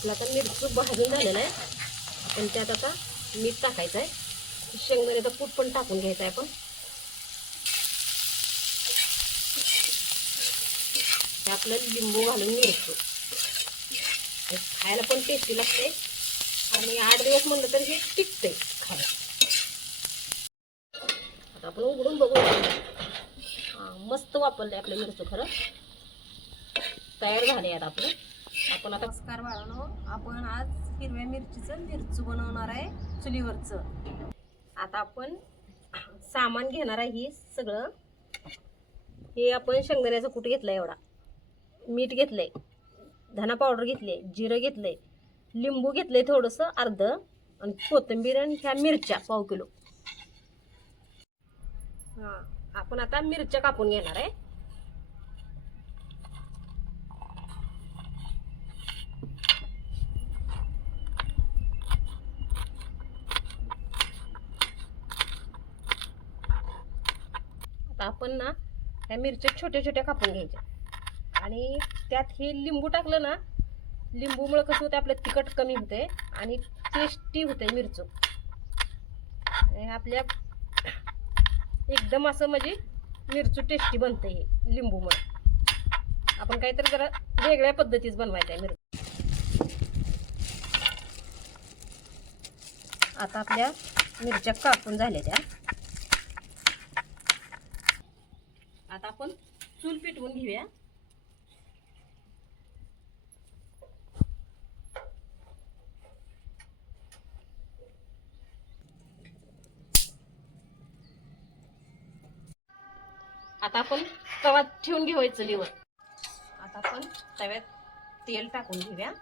आपला आता मिरची भाजून झालेला आहे. पण त्यात आता मीठ टाकायचं आहे. शेंगदाण्याचा कूट पण टाकून घ्यायचा आहे आपण. आपलं लिंबू घालून मिरची. खायला पण टेस्टी लागते. आणि आठ दिवस म्हणलं तर हे टिकते खायला. आता आपण उघडून बघू मस्त वापरले आपलं मिरचू खरं. तयार झाले आहेत आपलं. आपण आता नमस्कार बाळांनो आपण आज हिरव्या मिरचीचं मिरचू बनवणार आहे चुलीवरचं. आता आपण सामान घेणार आहे ही सगळं. हे आपण शेंगदाण्याचं कूट घेतला एवढा. मीठ घेतलंय धना पावडर घेतले जिरं घेतलंय लिंबू घेतलंय थोडंसं अर्ध आणि कोथिंबीर आणि ह्या मिरच्या पाव किलो. हां आपण आता मिरच्या कापून घेणार आहे. आता आपण ना ह्या मिरच्या छोट्या छोट्या कापून घ्यायच्या. आणि त्यात हे लिंबू टाकलं ना लिंबूमुळं कसं होतं आपलं तिखट कमी होते आणि टेस्टी होते मिरच. आपल्या एकदम असं म्हणजे मिरचू टेस्टी बनते हे लिंबूमुळं. आपण काहीतरी जरा वेगळ्या पद्धतीच बनवायचं आहे मिरची. आता आपल्या मिरच्या कापून झाल्या त्या आता आपण चूल पेटवून घेऊया आता आपण तवा ठेवून घेऊया चुलीवर आता आपण तव्यात तेल टाकून घेऊया.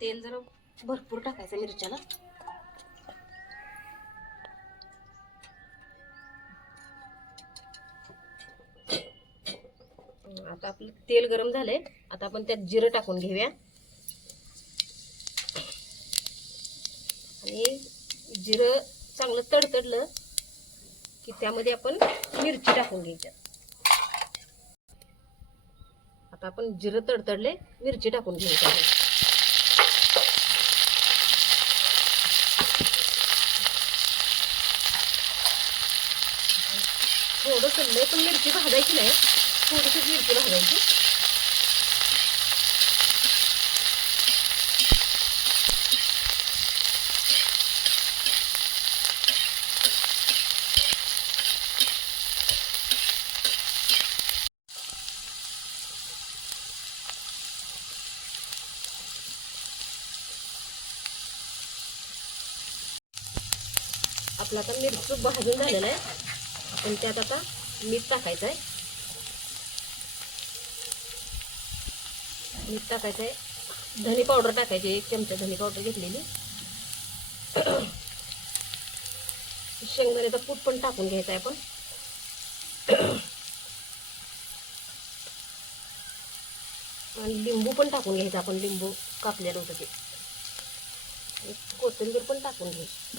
तेल जरा भरपूर टाकायचं मिरच्याला. आता आपलं तेल गरम झालंय. आता आपण त्यात जिरं टाकून घेऊया. आणि जिरं चांगलं तडतडलं की त्यामध्ये आपण मिरची टाकून घ्यायच्या. आता आपण जिरं तडतडले मिरची टाकून घ्यायची. थोडंसं पण मिरची भाजायची नाही थोडीशीच मिरची भाजायची. आपला आता मिरची भाजून झालेला आहे. आपण त्यात आता मीठ टाकायचं आहे मीठ टाकायचं आहे धनी पावडर टाकायची एक चमचा धनी पावडर घेतलेली. शेंगदाण्याचा कूट पण टाकून घ्यायचा आहे आपण. आणि लिंबू पण टाकून घ्यायचा आपण लिंबू कापलेलं होतं ते कोथिंबीर पण टाकून घ्यायची.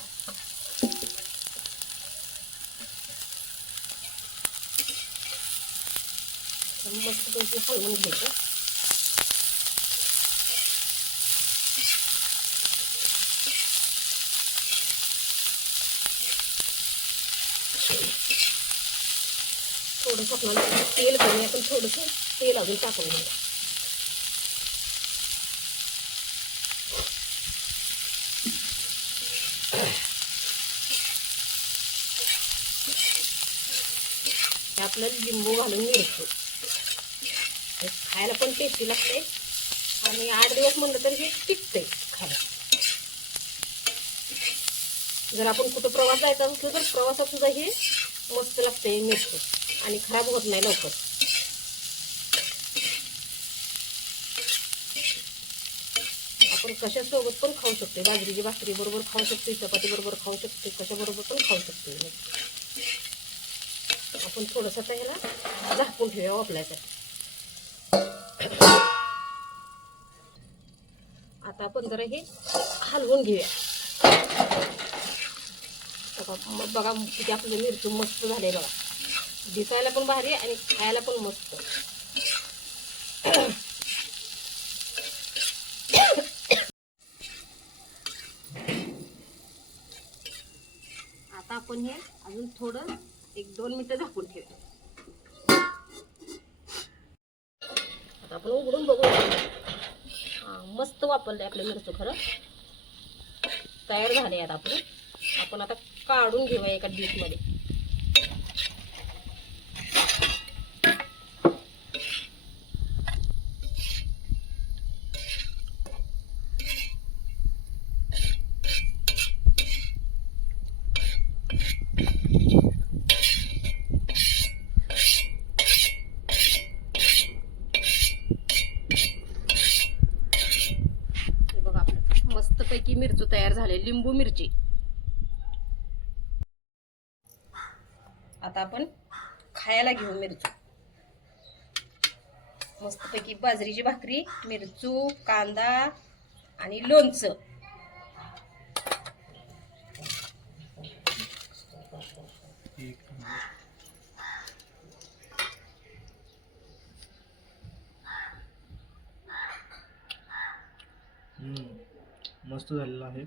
मस्त पैकी हलवून घ्यायचं थोडंसं आपल्याला तेल कमी आपण थोडंसं तेल अजून टाकून घ्या आपलं लिंबू घालून घ्यायचं खायला पण टेस्टी लागते. आणि आठ दिवस म्हणलं तर हे टिकते खायला. जर आपण कुठं प्रवास जायचा असलं तर प्रवासात सुद्धा हे मस्त लागते मिळते. आणि खराब होत नाही लवकर. आपण कशासोबत पण खाऊ शकतो बाजरीची भाकरी बरोबर खाऊ शकतो चपाती बरोबर खाऊ शकतो कशाबरोबर पण खाऊ शकतो आपण थोडंसं आता ह्याला झाकून ठेवूया वापरायचं आता आपण जरा हे हलवून घेऊया. बघा बघा किती आपलं मिरची मस्त झाले बघा. दिसायला पण भारी आणि खायला पण मस्त. आता आपण हे अजून थोडं एक दोन मिनिटं झाकून ठेवू आता आपण उघडून बघू. मस्त वापरले आपलं मिरचं खरं. तयार झाले आहेत आपण. आपण आता काढून घेऊया एका डिशमध्ये हे बघा आपलं मस्तपैकी मिरचू तयार झाले लिंबू मिरची. आता आपण खायला घेऊ मिरचू. मस्तपैकी बाजरीची भाकरी मिरचू कांदा आणि लोणचं. हम्म. मस्त झालेला आहे.